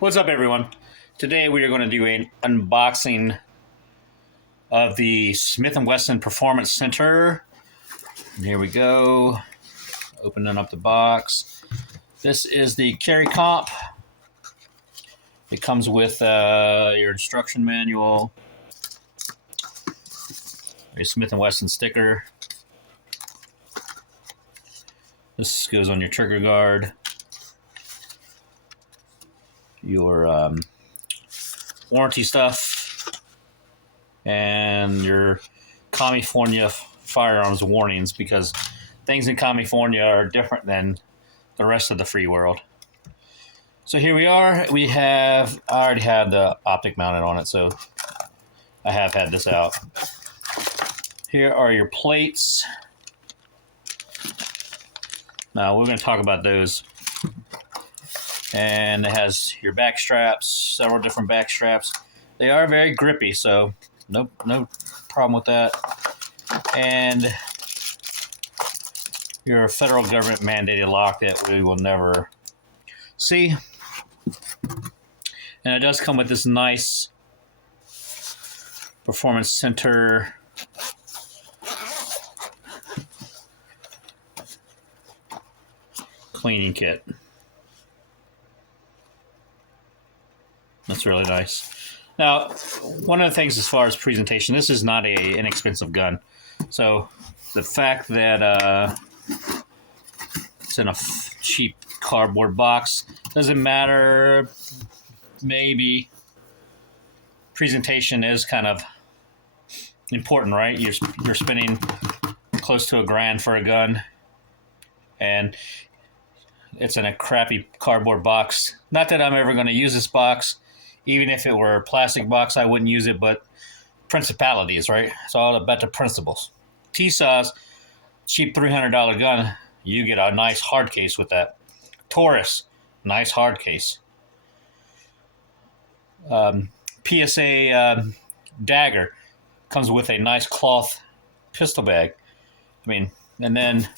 What's up, everyone? Today we are going to do an unboxing of the Smith & Wesson Performance Center. And here we go, opening up the box. This is the carry comp. It comes with your instruction manual, a Smith & Wesson sticker. This goes on your trigger guard, your warranty stuff, and your California firearms warnings, because things in California are different than the rest of the free world. So here we are. I already had the optic mounted on it, so I have had this out. Here are your plates. Now we're going to talk about those. And it has your back straps, several different back straps. They are very grippy, so no problem with that. And your federal government mandated lock that we will never see. And it does come with this nice Performance Center cleaning kit. That's really nice. Now, one of the things as far as presentation, this is not an inexpensive gun. So the fact that it's in a cheap cardboard box doesn't matter. Maybe presentation is kind of important, right? You're spending close to $1,000 for a gun, and it's in a crappy cardboard box. Not that I'm ever going to use this box. Even if it were a plastic box, I wouldn't use it, but principalities, right? It's all about the principles. T-Saw's cheap $300 gun, you get a nice hard case with that. Taurus, nice hard case. PSA dagger comes with a nice cloth pistol bag. And then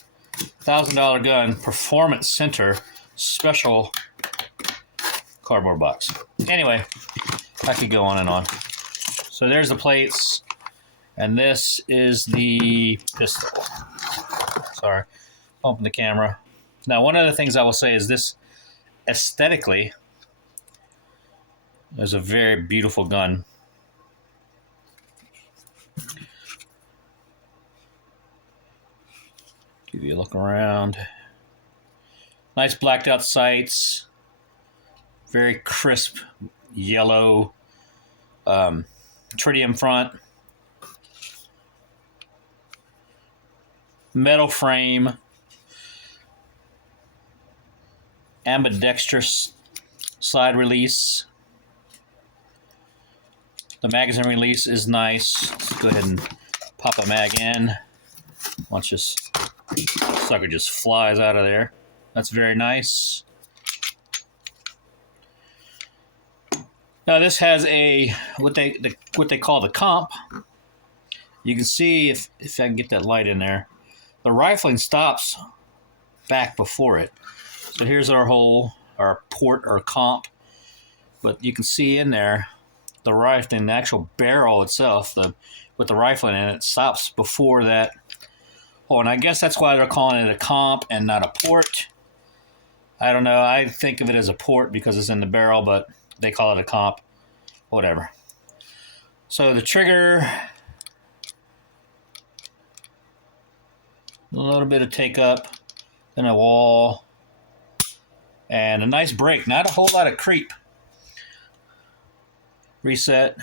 $1,000 gun, Performance Center, special cardboard box. Anyway, I could go on and on. So there's the plates, and this is the pistol. Sorry, bumping the camera. Now, one of the things I will say is this aesthetically is a very beautiful gun. Give you a look around. Nice blacked out sights. Very crisp yellow tritium front. Metal frame. Ambidextrous slide release. The magazine release is nice. Let's go ahead and pop a mag in. Watch this sucker just flies out of there. That's very nice. Now this has a what they call the comp. You can see if I can get that light in there, the rifling stops back before it. So here's our port or comp, but you can see in there the rifling, the actual barrel itself, with the rifling in it, stops before that. Oh, and I guess that's why they're calling it a comp and not a port. I don't know. I think of it as a port because it's in the barrel, but they call it a comp. Whatever. So the trigger, a little bit of take up, then a wall, and a nice break. Not a whole lot of creep. Reset.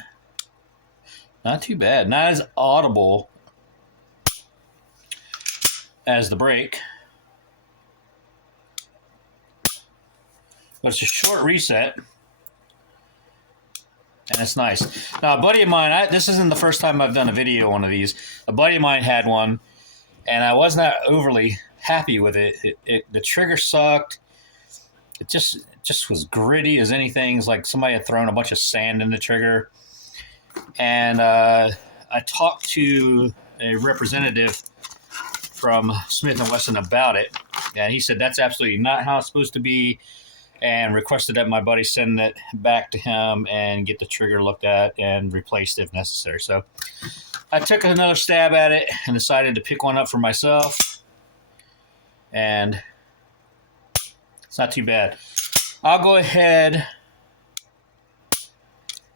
Not too bad. Not as audible as the break, but it's a short reset. And it's nice. Now, a buddy of mine, this isn't the first time I've done a video on one of these. A buddy of mine had one, and I was not overly happy with it. The trigger sucked. It just was gritty as anything. It's like somebody had thrown a bunch of sand in the trigger. And I talked to a representative from Smith & Wesson about it, and he said that's absolutely not how it's supposed to be. and requested that my buddy send it back to him and get the trigger looked at and replaced if necessary. So I took another stab at it and decided to pick one up for myself, and it's not too bad. I'll go ahead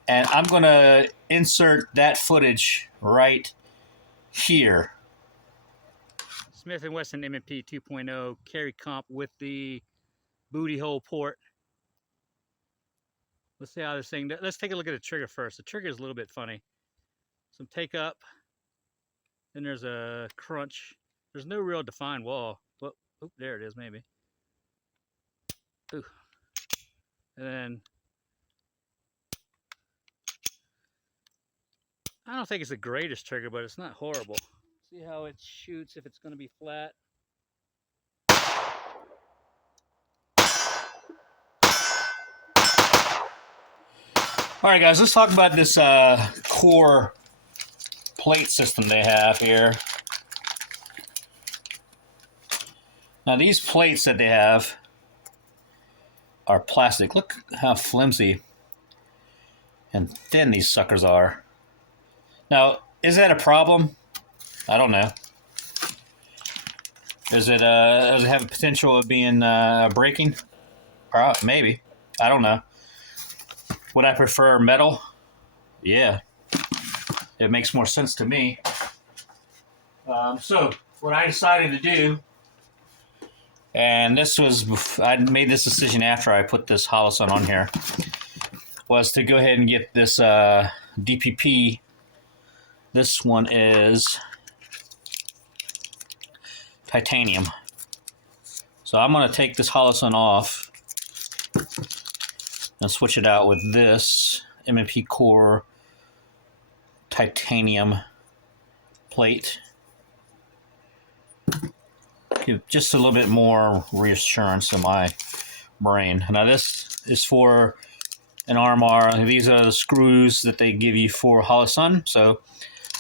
and I'm going to insert that footage right here. Smith & Wesson M&P 2.0 carry comp with the booty hole port. Let's see how this thing, let's take a look at the trigger first. The trigger is a little bit funny. Some take up, then there's a crunch. There's no real defined wall. Well, oh, there it is maybe. Ooh. And then, I don't think it's the greatest trigger, but it's not horrible. See how it shoots if it's going to be flat. All right, guys, let's talk about this core plate system they have here. Now, these plates that they have are plastic. Look how flimsy and thin these suckers are. Now, is that a problem? I don't know. Does it have a potential of being breaking? Maybe. I don't know. Would I prefer metal? Yeah. It makes more sense to me. So, what I decided to do, and this was, I made this decision after I put this Holosun on here, was to go ahead and get this DPP. This one is titanium. So I'm going to take this Holosun off and switch it out with this M&P Core titanium plate. Give just a little bit more reassurance in my brain. Now this is for an RMR. These are the screws that they give you for Holosun, so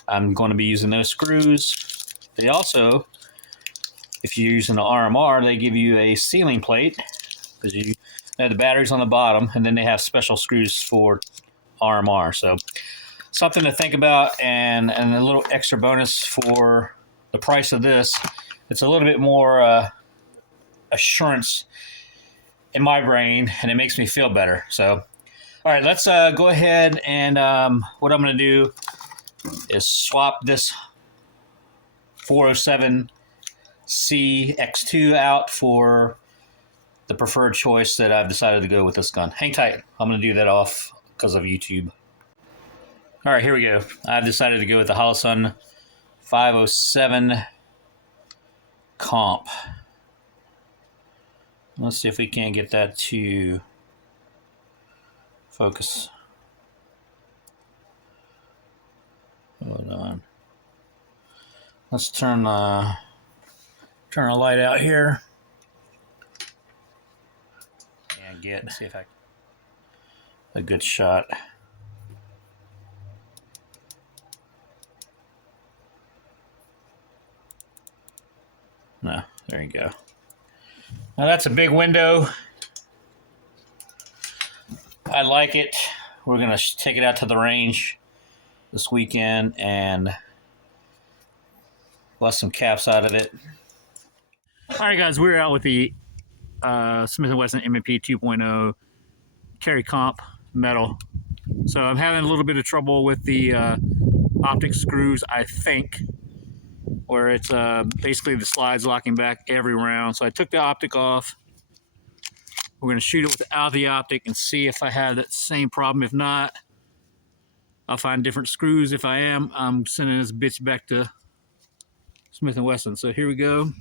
I'm going to be using those screws. They also, if you're using the RMR, they give you a sealing plate, because you have the batteries on the bottom, and then they have special screws for RMR. So something to think about, and a little extra bonus for the price of this. It's a little bit more assurance in my brain, and it makes me feel better. So, all right, let's go ahead and what I'm going to do is swap this 407C X2 out for the preferred choice that I've decided to go with this gun. Hang tight. I'm going to do that off because of YouTube. All right, here we go. I've decided to go with the Holosun 507 comp. Let's see if we can't get that to focus. Hold on. Let's turn a light out here and see if I a good shot. No, there you go. Now that's a big window. I like it. We're gonna take it out to the range this weekend and bust some caps out of it. All right, guys, we're out with the Smith & Wesson M&P 2.0 carry comp metal. So I'm having a little bit of trouble with the optic screws, I think, where it's basically the slides locking back every round. So I took the optic off. We're going to shoot it without the optic and see if I have that same problem. If not, I'll find different screws. If I am, I'm sending this bitch back to Smith & Wesson. So here we go.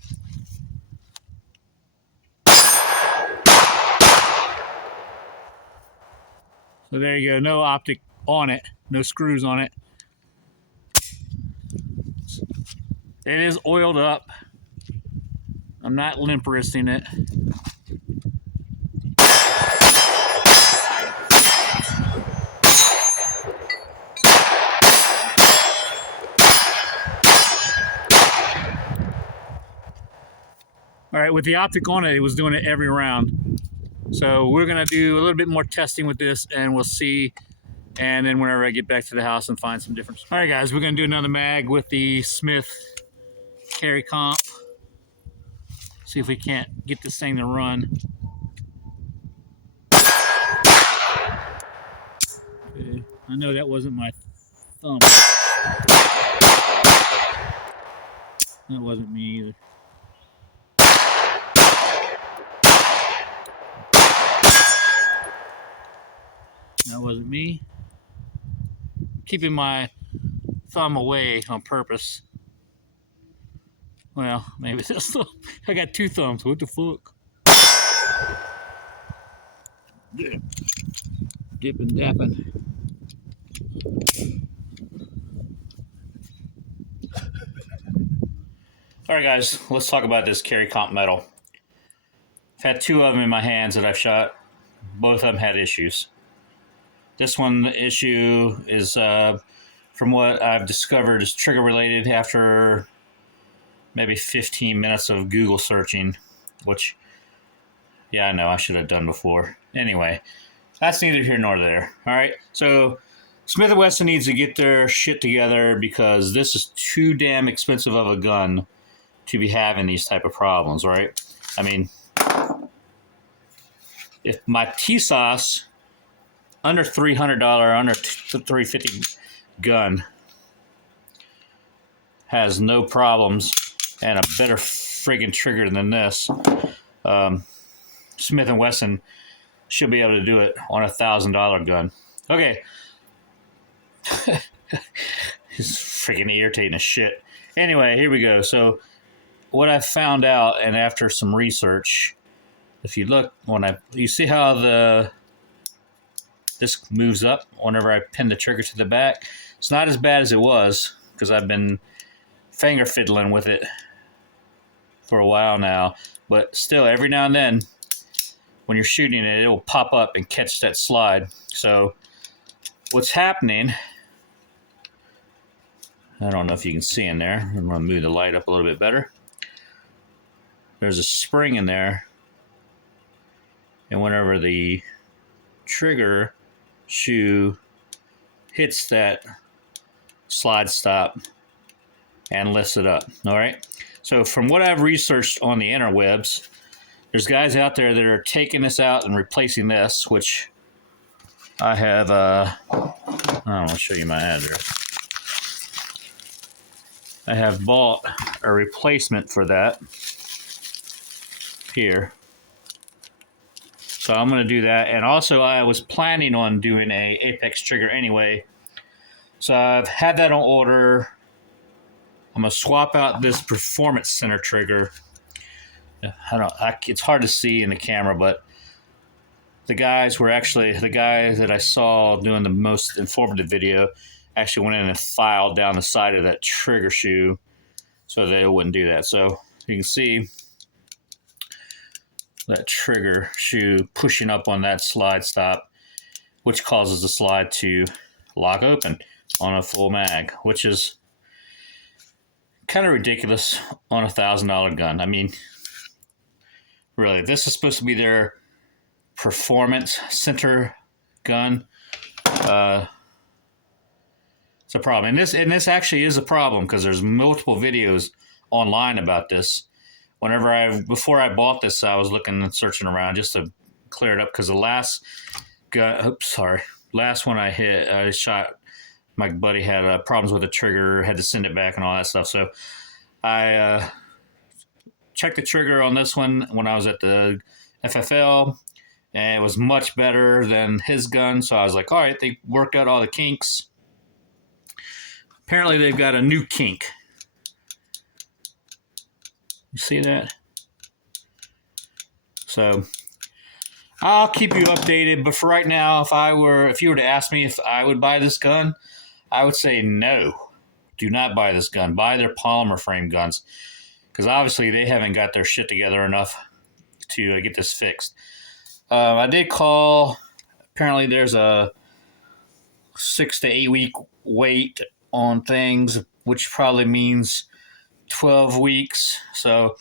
So there you go, no optic on it, no screws on it. It is oiled up. I'm not limp wristing it. All right, with the optic on it, it was doing it every round. So we're gonna do a little bit more testing with this, and we'll see. And then whenever I get back to the house and find some different. All right, guys, we're gonna do another mag with the Smith carry comp. See if we can't get this thing to run. Okay. I know that wasn't my thumb. That wasn't me either. That wasn't me. Keeping my thumb away on purpose. Well, maybe that's the, I got two thumbs. What the fuck? Yeah. Dipping, dapping. All right, guys, let's talk about this carry comp metal. I've had two of them in my hands that I've shot. Both of them had issues. This one, the issue is, from what I've discovered, is trigger related after maybe 15 minutes of Google searching, which, yeah, I know I should have done before. Anyway, that's neither here nor there. All right, so Smith & Wesson needs to get their shit together because this is too damn expensive of a gun to be having these type of problems, right? I mean, if my T-Sauce under $300, under $350 gun has no problems and a better friggin' trigger than this, Smith & Wesson should be able to do it on a $1,000 gun. Okay. It's freaking irritating as shit. Anyway, here we go. So what I found out, and after some research, if you look, you see how this moves up whenever I pin the trigger to the back. It's not as bad as it was because I've been finger fiddling with it for a while now. But still, every now and then, when you're shooting it, it will pop up and catch that slide. So what's happening, I don't know if you can see in there. I'm going to move the light up a little bit better. There's a spring in there. And whenever the trigger shoe hits that slide stop and lifts it up, all right? So from what I've researched on the interwebs, there's guys out there that are taking this out and replacing this, which I have, I'll show you my address. I have bought a replacement for that here. So I'm going to do that. And also I was planning on doing a Apex trigger anyway. So I've had that on order. I'm going to swap out this Performance Center trigger. It's hard to see in the camera, but the guys were actually, the guy that I saw doing the most informative video actually went in and filed down the side of that trigger shoe so that it wouldn't do that. So you can see that trigger shoe pushing up on that slide stop, which causes the slide to lock open on a full mag, which is kind of ridiculous on a $1,000 gun. I mean, really, this is supposed to be their Performance Center gun. It's a problem, and this actually is a problem because there's multiple videos online about this. Before I bought this, I was looking and searching around just to clear it up because the last one I shot, my buddy had problems with the trigger, had to send it back and all that stuff. So I checked the trigger on this one when I was at the FFL, and it was much better than his gun. So I was like, all right, they worked out all the kinks. Apparently they've got a new kink. You see that? So I'll keep you updated, but for right now, if you were to ask me if I would buy this gun, I would say no. Do not buy this gun. Buy their polymer frame guns, because obviously they haven't got their shit together enough to get this fixed. I did call. Apparently there's a 6 to 8 week wait on things, which probably means 12 weeks. So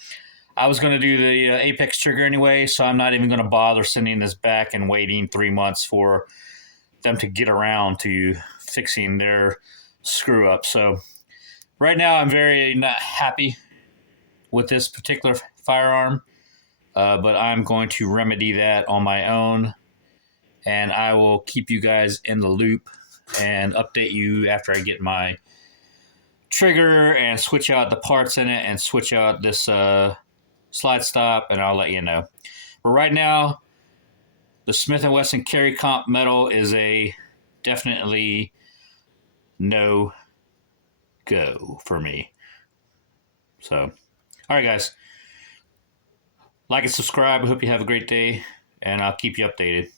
I was going to do the Apex trigger anyway, so I'm not even going to bother sending this back and waiting 3 months for them to get around to fixing their screw up. So right now, I'm very not happy with this particular firearm, but I'm going to remedy that on my own, and I will keep you guys in the loop and update you after I get my trigger and switch out the parts in it and switch out this slide stop, and I'll let you know. But right now, the Smith & Wesson Carry Comp metal is a definitely no go for me. So, all right, guys. Like and subscribe. I hope you have a great day, and I'll keep you updated.